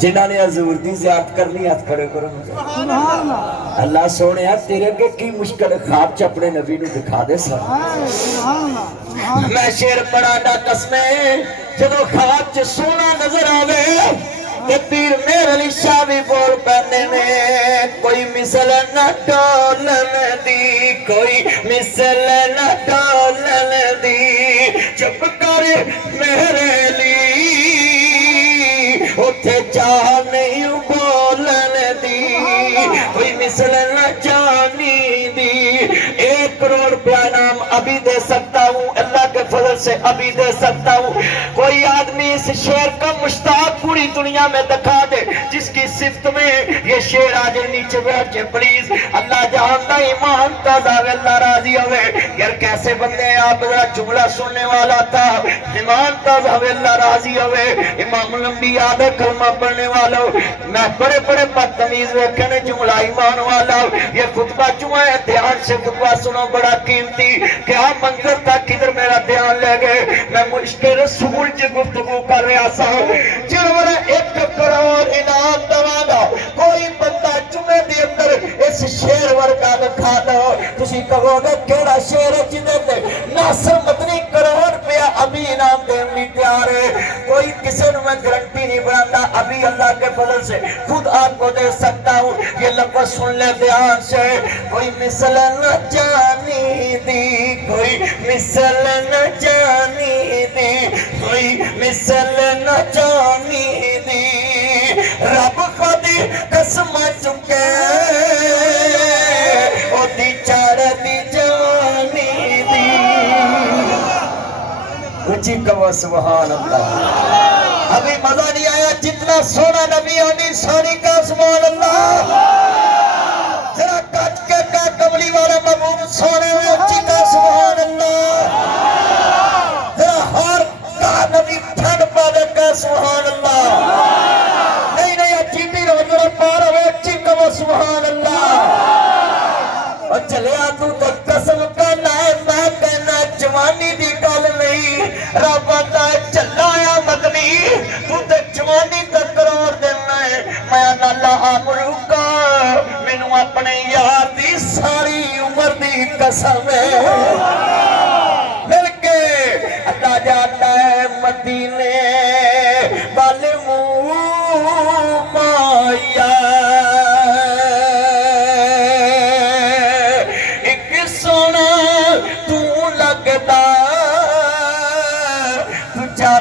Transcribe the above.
جنہاں نے حضور دی زیارت کرنی ہاتھ کھڑے کرو اللہ سونے تیرے کے کی مشکل خواب چ اپنے نبی نو دکھا دے سر میں شیر پڑھا دا قسمیں جدو خواب چ سونا نظر آوے کہ پیر میر علی شاہ بھی بول پہنے میں کوئی مثل نہ ٹولن دی کوئی مثل نہ ٹولن دی چپ کر میرے لی اتھے چاہ نہیں بولن دی کوئی مثل نہ جانی دی 1 کروڑ روپیہ نام ابھی دے سکتا ہوں اللہ کے فضل سے ابھی دے سکتا ہوں کوئی آدمی اس شعر کا مشتاق پوری دنیا میں دکھا دے جس کی صفت میں یہ شعر آجے نیچے بیٹھ جائے پلیز اللہ جہاندہ ایمان تازہ اللہ راضی ہوئے یار کیسے بندے ہیں آپ ذرا جملہ سننے والا تھا ایمان تازہ اللہ راضی ہوئے امام الانبیاء دے کلمہ پڑھنے والا میں بڑے بڑے بدتمیز ویکھنے جملہ ایمان والا یہ خطبہ جمعہ ہے دھیان سے خطبہ سنو بڑا قیمتی کیا منظر تھا کدھر میرا دھیان لے گئے میں مشک رسول جی گفتگو کر رہا سا جنہوں 1 کروڑ انعام دوانا کوئی بندہ جمعے دے اندر اس شیر ورگا دکھا دو تسی کہو گے کیڑا شیر ہے جنہیں دے ناصر مدنی کروڑ پہ ابھی انعام دے لی تیار ہے کوئی کسی نے میں گرنٹی نہیں بناتا ابھی اللہ کے فضل سے خود آپ کو دے سکتا ہوں یہ لفظ سن لے دھیان سے کوئی مثل نہ جانی دی کوئی مثل نہ جانی دی کوئی مثل نہ جانی دی رب خودی قسم چکے او دی چار دی جانی دی کچھی کہو سبحان اللہ ابھی مزہ نہیں آیا جتنا سونا نبی ہونی سونی کا سبحان اللہ ذرا کچھ کے کا کملی والا محبوب سونے میں اچھی کا سبحان اللہ ذرا ہار کا نبی پھڑ پادے کا سبحان اللہ نہیں اچھی بھی رو ذرا پار ہوئے اچھی کا سبحان اللہ اور چلے آتو تو قسم کرنا ہے میں کہنا جوانی دی گل نہیں رب آتا ہے چلایا مدنی تو تے جوانی تک قرار دینا ہے میں اللہ آمروکا مینو اپنے یار دی ساری عمر دی قسم ہے مل کے اللہ جاتا ہے مدینے والے مایا سونا تو لگتا تجھا